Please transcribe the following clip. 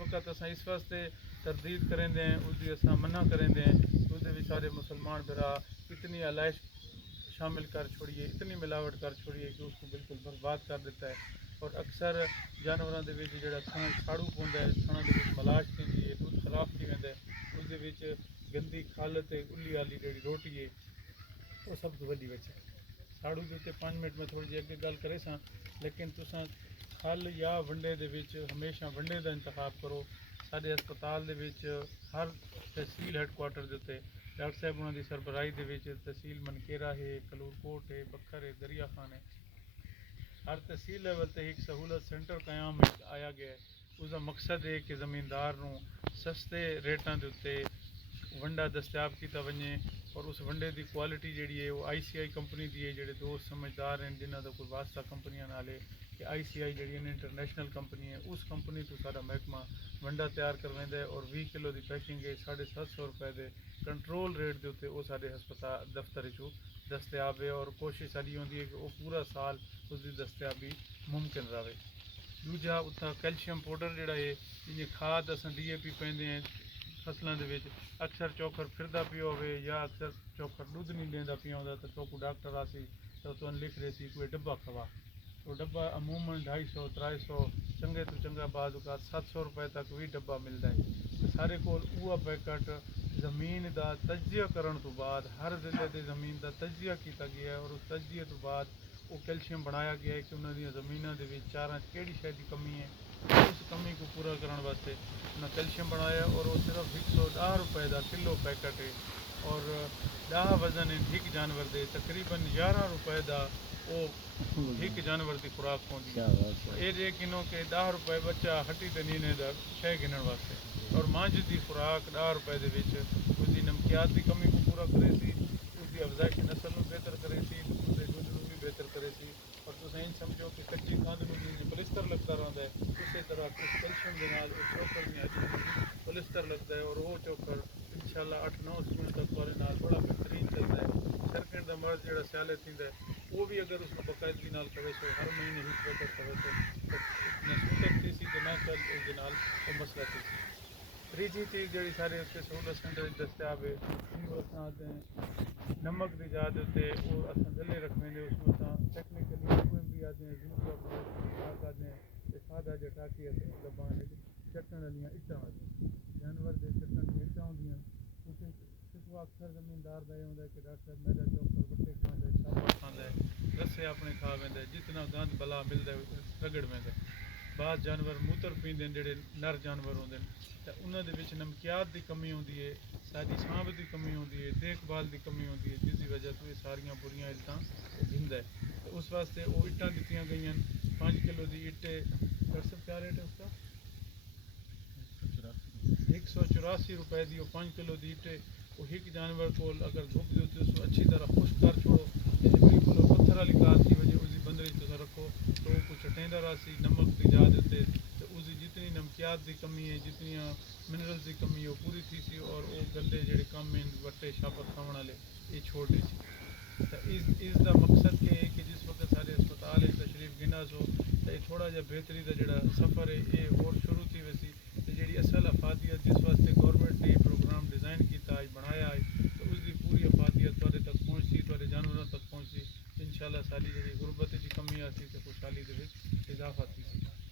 वक्त अस इस वास्ते तरदीद करेंदे हैं, उसकी अस मना करेंदे हैं, उसके सारे मुसलमान भरा इतनी आलाइश शामिल कर छोड़िए, इतनी मिलावट कर छोड़िए कि उसको बिल्कुल बर्बाद कर देता है। और अक्सर जानवरों के जो खाना साड़ू पौंदा है, खाना के मलाश थी है, दूध खराब थी वेंदा है, उसके गंदी खल तो उली आली जी रोटी है वो सब तो वही वजह है। साड़ू के उत्ते 5 मिनट में थोड़ी जी अगे गल करे सा, लेकिन तुसा खल या वंडे दे विच हमेशा वंडे का इंतखाब करो। साढ़े हस्पताल दे विच हर तहसील हैडकुआटर के उत्ते डॉक्टर साहब उन्होंने सरबराही दे विच तहसील मनकेरा है, कलूरकोट है, बखर है, दरिया खान है, हर तहसील लेवल पर एक सहूलत सेंटर कायम आया गया है। उसका मकसद है कि ज़मींदार नूं सस्ते रेटां दे उत्ते वंडा दस्तियाब किया वजे और उस वंडे की क्वालिटी जी है वो ICI कंपनी की है। जोड़े दोस्त समझदार हैं जिन्हों का कोई वास्ता कंपनियां नाल है कि ICI जी इंटरनेशनल कंपनी है, उस कंपनी तो सारा महकमा वंडा तैयार करवाइंदा है और 20 किलो की पैकिंग है 750 रुपए के कंट्रोल रेट के उत्ते वो सारे हस्पताल दफ्तर चो दस्तियाब है। और कोशिश साड़ी होंगी है कि वो पूरा साल उसकी दस्तियाबी मुमकिन रहे। दूजा उत्ता कैल्शियम पाउडर जोड़ा है जिन्हें खाद अस DAP पेंदे हैं फसलों के अक्सर चौखर फिरदा पियो हो या अक्सर चौखर दूध नहीं देंदा पिया होंदा तो चौकू डॉक्टर आसी तो तुम लिख रहे सी कोई डब्बा खवा, तो डब्बा अमूमन 250 300 चंगे तो चंगा बाद 700 रुपए तक भी डब्बा मिलता है। सारे को पैकेट ज़मीन का तजिया करने तो बाद हर जिले की ज़मीन का तजिया किया गया है और उस तजिए तो बाद वो कैल्शियम बनाया गया है कि उन्होंने ज़मीनों के चारा कि शायद की कमी है, उस कमी को पूरा करने वास्ते उन्हें कैल्शियम बनाया और वो सिर्फ 110 रुपए का किलो पैकेट है। और 10 वजन है एक जानवर के तकरीबन 11 रुपए का वो एक जानवर की खुराक होती है। ये गिनो कि 10 रुपए बच्चा हटी तो नीने का शह गिनने वास्ते और मंझ की खुराक 10 रुपए के उसकी नमकियात की कमी को पूरा करे सी, उसकी अफजाइशी नस्ल को बेहतर करे सी, उसके दूध को भी बेहतर करे सी। और तुम इन समझो कि कच्ची कंध में पलिस्तर लगता रहता है, उस तरह उस कैल्शियम के नाल उस चोकर में अज पलिस्तर लगता है और वो चोकर इंशाल्लाह 8-9 स्कूल तक वाले नाल बड़ा बेहतरीन चलता है। सरकण का मर्ज जो स्याले थी वो भी अगर उसको बाकायदगी नाल करे सो हर महीने ही पैकेट करे सो तो न सूटक थी सी तो न कल उसके नाल वो मसला थी सी। तीजी चीज़ जी सारे उत्ते सहूलत सेंटर दस्तियाब है जिन्होंने अस आते हैं नमक की जात उत्ते वो अस गले रखवेंदे उसमें अस टेक्निकली भी आते हैं जिनको आते हैं सादा जटाकी दबा चटन वाली इट्टा आते जानवर के चटन की इट्टा होंगे उसे सिवा अक्सर ज़मींदार का होंगे कि डॉक्टर साहब मैदा चौकर वट्टे खांदा है साबा खांदा है रस्से अपने खा वेंदा है जितना गंद बला मिलता है रगड़ वेंदा है। बाद जानवर मूत्र पींदे जोड़े नर जानवर होंगे तो उन्होंने नमकियात की कमी होंगी है, सारी सांभ की कमी होंगी है, देखभाल की कमी होंगी है जिसकी वजह तो ये सारिया बुरियां इल्तां गिनता है। तो उस वास्ते वो इट्टा दी गई 5 किलो की इट्टे सब क्या रेट है उसका 184 रुपए की 5 किलो की इट्टे वो एक जानवर को अगर धुप दे उसको अच्छी तरह खुश कर छोड़ो बिल्कुल पत्थर वाली काद की वजह उसकी बंदरी तुम रखो तो वो कुछ चटेंदा रहा नमक की जा देते तो उसकी जितनी नमकियात की कमी है जितनी मिनरल्स की कमी है वो पूरी थी सी और वो गंदे जोड़े कम हैं वट्टे शापर खाने वाले ये छोड़ दी सी। तो इसका मकसद ये है कि जिस वक्त सारे अस्पताल तशरीफ गिना सो तो ये थोड़ा जहा बेहतरी का जोड़ा सफ़र है ये और शुरू थी वैसी तो जी असल अफादियत जिस वास्ते गौरमेंट ने प्रोग्राम डिज़ाइन किया बनाया है तो उसकी पूरी अफादियत थोड़े तक पहुँचती थोड़े जानवरों तक पहुँचती इंशाल्लाह सारी जी गुरबत की कमी आती तो खुशहाली के इजाफा थी।